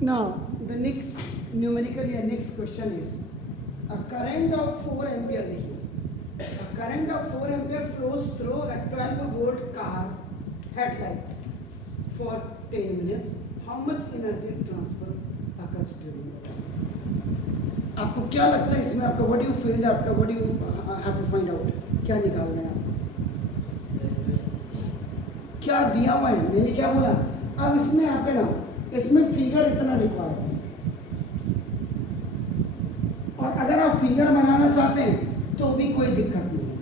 Now, the next numerical या next question is a current of 4 ampere. देखिए, a current of 4 ampere flows through a 12 volt car headlight for 10 minutes. How much energy transfer occurs during that time? आपको क्या लगता है इसमें? आपका what do you feel? आपका what do you have to find out? क्या निकालना है आपको? क्या दिया हुआ है? मैंने क्या बोला? अब इसमें आपका ना इसमें फिगर इतना रिक्वायर्ड है, और अगर आप फिगर बनाना चाहते हैं तो भी कोई दिक्कत नहीं है।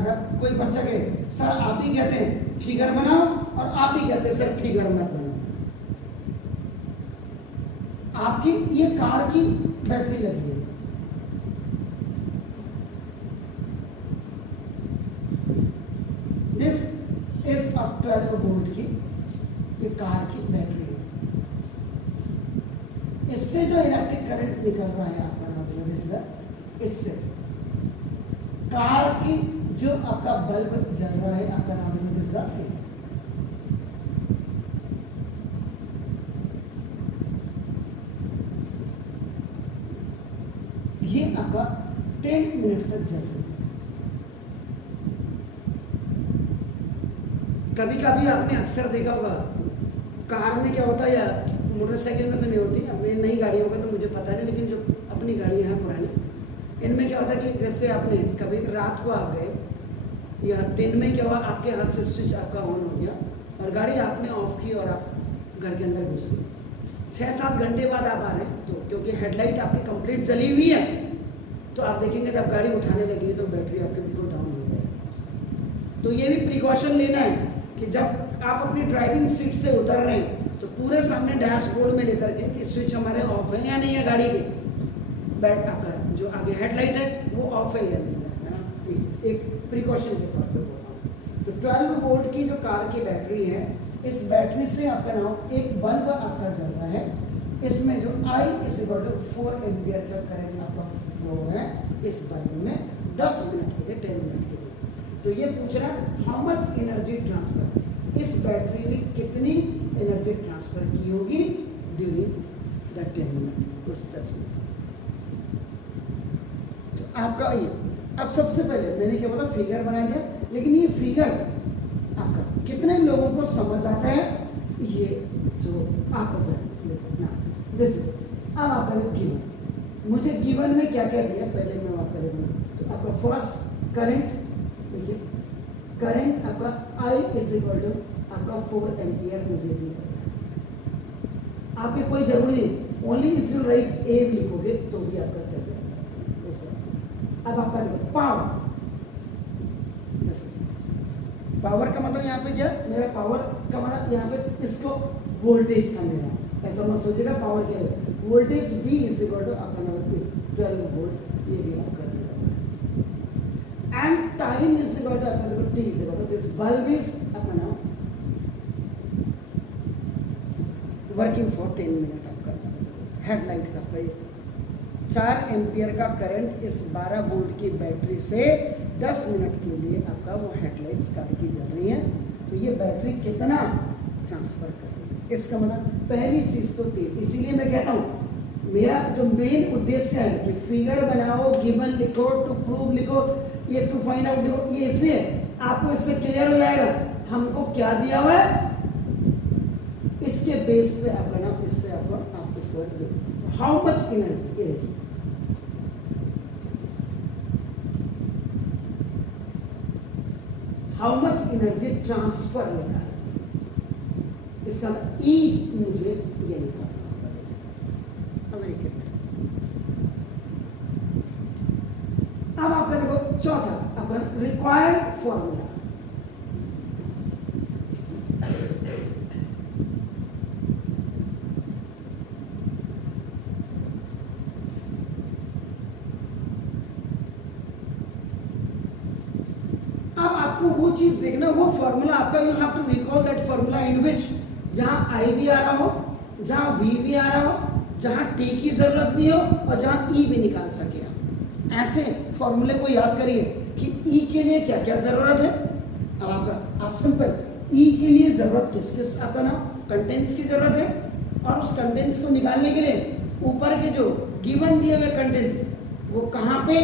अगर कोई बच्चा कहे सर आप ही कहते हैं फिगर बनाओ और आप ही कहते हैं सर फिगर मत बनाओ, आपकी ये कार की बैटरी लगी है, दिस इज अ 12 वोल्ट की ये कार की बैटरी है। इससे जो इलेक्ट्रिक करंट निकल रहा है आपका नाम इससे कार की जो आपका बल्ब जल रहा है आपका नाम ये आपका 10 मिनट तक जल रहा है। कभी कभी आपने अक्सर देखा होगा कार में क्या होता है, या मोटरसाइकिल में तो नहीं होती, अब नई गाड़ियों का तो मुझे पता नहीं, लेकिन जो अपनी गाड़ी है पुरानी, इनमें क्या होता है कि जैसे आपने कभी रात को आप गए या दिन में क्या हुआ आपके हाथ से स्विच आपका ऑन हो गया और गाड़ी आपने ऑफ की और आप घर के अंदर घुस गए, 6-7 घंटे बाद आप आ रहे हैं तो क्योंकि हेडलाइट आपकी कंप्लीट जली हुई है तो आप देखेंगे जब गाड़ी उठाने लगी तो बैटरी आपके बिल्कुल डाउन हो जाएगी। तो ये भी प्रिकॉशन लेना है कि जब आप अपनी ड्राइविंग सीट से उतर रहे हैं तो पूरे सामने डैशबोर्ड में लेकर के कि स्विच हमारे ऑफ है या नहीं है, गाड़ी के बैट आपका जो आगे हेडलाइट है वो ऑफ है या नहीं है ना, एक प्रिकॉशन के तौर पर बोल रहा हूँ। तो 12 वोल्ट की जो कार की बैटरी है, इस बैटरी से आपका नाम एक बल्ब आपका जल रहा है, इसमें जो I = 4 एम्पियर का करंट आपका फ्लो है इस बल्ब में 10 मिनट के लिए 10 मिनट के लिए। तो ये पूछ रहा है हाउ मच एनर्जी ट्रांसफर, इस बैटरी ने कितनी एनर्जी ट्रांसफर की होगी ड्यूरिंग द 10 मिनट, उस 10 मिनट। तो आपका ये अब सबसे पहले मैंने क्या बोला फिगर बना दिया, लेकिन ये फिगर आपका कितने लोगों को समझ आता है, ये जो आप देखो ना दिस। अब आपका जो गिवन, मुझे गिवन में क्या क्या दिया पहले मैं आपका देखूंगा। तो आपका फर्स्ट करंट देखिए, करंट आपका I = आपका 4 एम्पियर मुझे दिया। आपकी कोई जरूरी नहीं, ओनली इफ यू राइट ए लिखोगे तो भी आपका चल जाएगा। अब आपका देखो पावर, पावर का मतलब यहाँ पे क्या, मेरा पावर का मतलब यहाँ पे इसको वोल्टेज का मेरा, ऐसा मत सोचिएगा पावर के लिए, वोल्टेज V = आपका 12 वोल्ट, ये भी आपका दिया हुआ है। एंड टाइम = आपका T = दिस बल्ब इज अपना वर्किंग फॉर 10 मिनट आपका हेडलाइट का आपका 4 एम्पियर का करंट इस 12 वोल्ट की बैटरी से 10 मिनट के लिए आपका वो हेडलाइट्स कार की जल रही है। तो ये बैटरी कितना ट्रांसफर कर रही है, इसका मतलब पहली चीज तो तेल। इसीलिए मैं कहता हूँ मेरा जो मेन उद्देश्य है कि फिगर बनाओ, गिवन लिखो, टू प्रूव लिखो, ये टू फाइंड आउट लिखो, ये इसलिए आपको इससे क्लियर हो जाएगा हमको क्या दिया हुआ है, इसके बेस पे आपका नाम, इससे आपको आप इसको हाउ मच एनर्जी, ये हाउ मच एनर्जी ट्रांसफर लिखा है इसका E मुझे ये निकालना होगा अमेरिकन। अब आपका देखो चौथा आपका रिक्वायर्ड फॉर्मूला, वो चीज देखना, वो फॉर्मूला आपका, you have to recall that formula in which जहां I भी आ रहा हो, जहां V भी आ रहा हो, जहां T की जरूरत भी हो और जहां E भी निकाल सके। ऐसे फॉर्मूले को याद करिए कि E के लिए क्या क्या जरूरत है। अब आपका आप सिंपल E के लिए जरूरत किस किस आपका नाम कंटेंट्स की जरूरत है और उस कंटेंट्स को निकालने के लिए ऊपर के जो गिवन दिए हुए कंटेंट्स वो कहाँ पे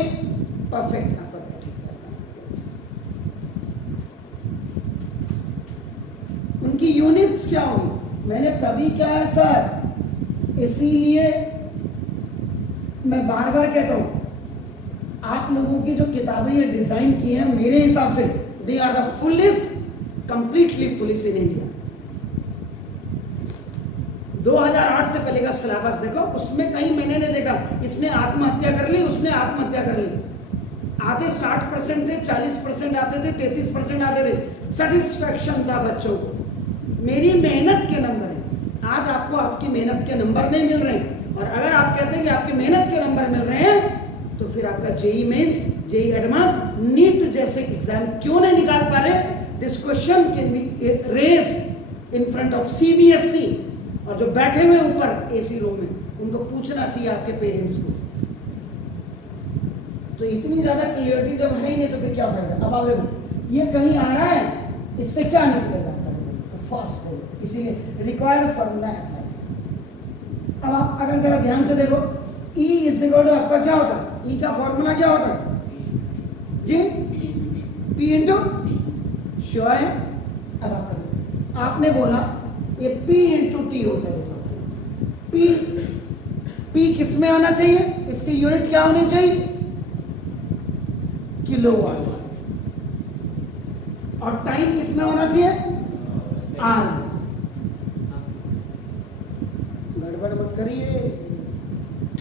परफेक्ट आपका बैठेगा, उनकी यूनिट्स क्या होंगी। मैंने तभी क्या है सर, इसीलिए मैं बार बार कहता हूं आप लोगों की जो किताबें ये डिजाइन की हैं मेरे हिसाब से they are the fullest, completely fullest in India. 2008 से पहले का सिलेबस देखो, उसमें कहीं मैंने नहीं देखा इसने आत्महत्या कर ली, उसने आत्महत्या कर ली। आधे 60% थे, 40% आते थे, 33% आते थे। सेटिस्फैक्शन था बच्चों को, मेरी मेहनत के नंबर है। आज आपको आपकी मेहनत के नंबर नहीं मिल रहे हैं, और अगर आप कहते हैं कि आपकी मेहनत के नंबर मिल रहे हैं तो फिर आपका JEE mains, JEE advance, NEET जैसे एग्जाम क्यों नहीं निकाल पा रहे। This question can be raised in front of CBSE, और जो बैठे हुए ऊपर एसी रूम में उनको पूछना चाहिए आपके पेरेंट्स को। तो इतनी ज्यादा क्लियरिटी जब है ही नहीं तो फिर क्या फायदा। अब आप ये कहीं आ रहा है, इससे क्या निकलेगा, फास्ट फॉलो, इसीलिए रिक्वायर्ड फॉर्मूला अप्लाई। अब आप अगर जरा ध्यान से देखो, E इज इक्वल टू आपका क्या होता है, E का फॉर्मूला क्या होता है जी, P इंटू, श्योर है। अब आपने बोला ये P इंटू टी होता है। P किस में आना चाहिए, इसकी यूनिट क्या होनी चाहिए, किलोवाट, और टाइम किस में होना चाहिए, आर। गड़बड़ मत करिए,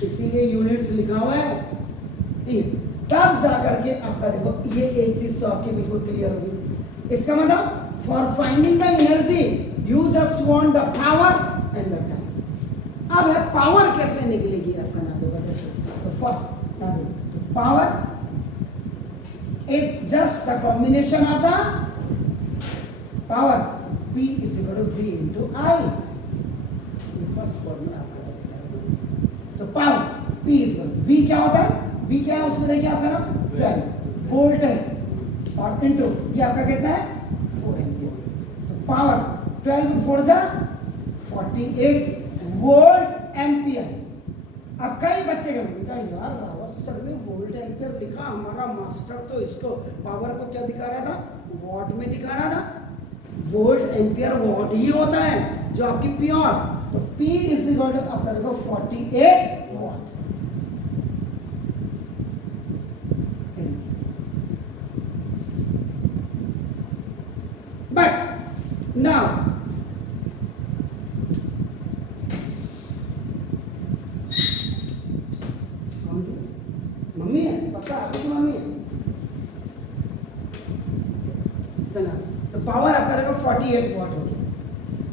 इसीलिए यूनिट्स लिखा हुआ है। तब जाकर के आपका देखो ये एक चीज तो आपकी बिल्कुल क्लियर होगी। इसका मतलब for finding the energy you just want the power and the time. अब है पावर कैसे निकलेगी आपका ना होगा, जैसे तो फर्स्ट ना दो, तो power is just the combination of the power P is equal to V into I। First formula आपका तो power P is equal to V क्या होता है, V क्या है उसमें देखिए आपका नाम 12 वोल्ट है, और इनटू ये आपका कितना है 4 एम्पीयर। तो पावर 12 4 जा 48 वोल्ट एम्पीयर। अब कई बच्चे कहेंगे यार रावत सर ने वोल्ट एम्पीयर लिखा, हमारा मास्टर तो इसको पावर को क्या दिखा रहा था, वॉट में दिखा रहा था। वोल्ट एम्पियर वॉट ही होता है जो आपकी प्योर। तो P इज इक्वल टू आपका देखो 48 वॉट। बट नाउ मम्मी है, पक्का आपकी मम्मी है। तो पावर आपका देखो 48 वॉट हो गया।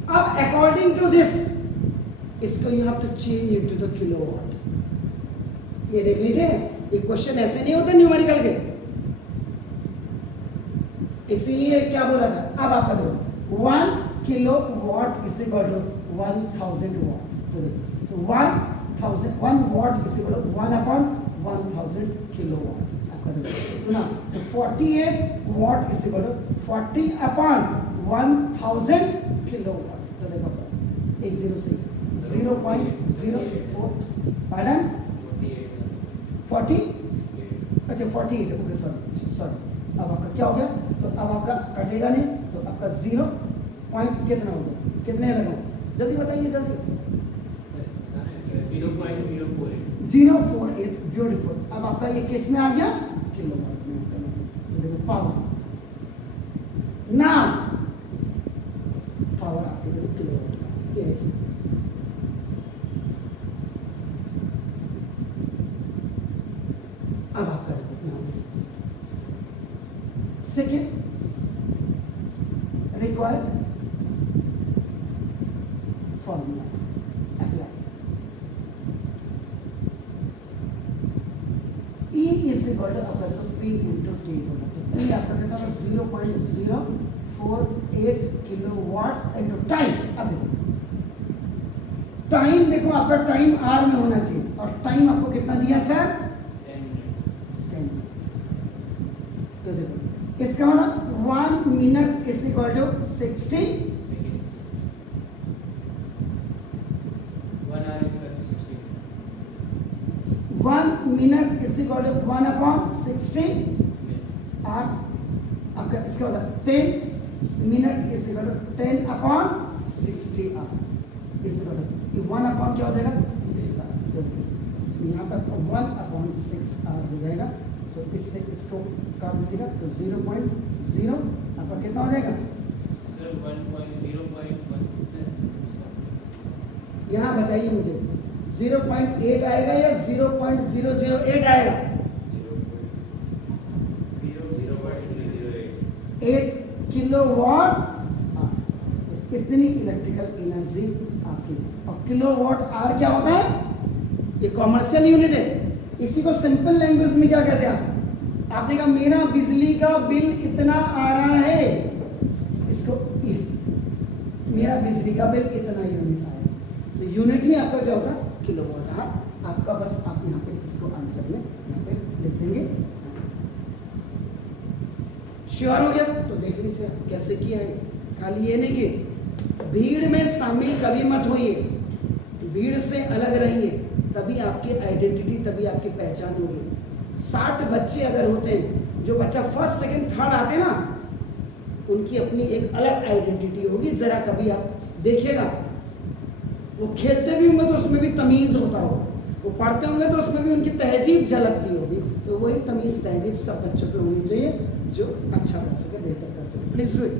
अब अकॉर्डिंग टू दिस इसको you have to change into the kilowatt. ये देख लीजिए, ये क्वेश्चन ऐसे नहीं होते न्यूमेरिकल के, इसीलिए क्या बोला था। अब आपका देखो 1 kilowatt is equal to 1000 watt. तो 1 watt is equal to 1 upon 1000 kilowatt. ना तो 48 watt is equal to 40 upon 1000 kilowatt. तो देखो 10 से 0.04 पालन 40, अच्छा 48, ओके सॉरी। अब आपका क्या हो गया, तो अब आपका कटेगा नहीं, तो आपका 0 पॉइंट कितना होगा, कितने लगाओ जल्दी बताइए जल्दी। 0.048 ब्यूटीफुल। अब आपका ये किस में आ गया, किलोवाट में। तो देखो पावर ना, पावर आपके देखो किलोवाट में, ये देखिए अब आपका देखो second required formula apply. E is equal to आपका P इंटू टी। तो P आपका कितना है 0.048 किलोवाट इंटू टाइम। अब टाइम देखो आपका टाइम आर में होना चाहिए, और टाइम आपको कितना दिया सर 10। तो देखो इसका मतलब 1 minute is equal to 60 1 minute is equal to 1/60 और आपका इसका होगा 10 minute is equal to 10/60 hour is equal to 1 क्या हो जाएगा 6 आवर। यहाँ पर 1/6 आवर हो जाएगा। तो इससे इसको काट दीजिएगा तो 0.0 आपका कितना हो जाएगा 1.0.1। यहाँ बताइए मुझे 0.8 आएगा या 0.008 आएगा 8 किलोवाट इतनी इलेक्ट्रिकल एनर्जी आपकी। और किलोवाट आवर क्या होता है ये कॉमर्शियल यूनिट है। इसी को सिंपल लैंग्वेज में क्या कहते हैं आपने कहा मेरा बिजली का बिल इतना आ रहा है इसको मेरा बिजली का बिल इतना यूनिट आया तो यूनिट ही आपका क्या होता है किलोवाट आवर। आपका बस आप यहाँ पे इसको आंसर में यहाँ पे लिख देंगे। श्योर हो गया तो देख लीजिए कैसे किया है। खाली ये नहीं कि भीड़ में शामिल कभी मत होइए, भीड़ से अलग रहिए, तभी आपकी आइडेंटिटी तभी आपकी पहचान होगी। 60 बच्चे अगर होते हैं जो बच्चा फर्स्ट सेकंड थर्ड आते हैं ना उनकी अपनी एक अलग आइडेंटिटी होगी। जरा कभी आप देखिएगा वो खेलते भी होंगे तो उसमें भी तमीज़ होता होगा, वो पढ़ते होंगे तो उसमें भी उनकी तहजीब झलकती होगी। तो वही तमीज़ तहजीब सब बच्चों पे होनी चाहिए जो अच्छा कर सके बेहतर कर सके। Please do it.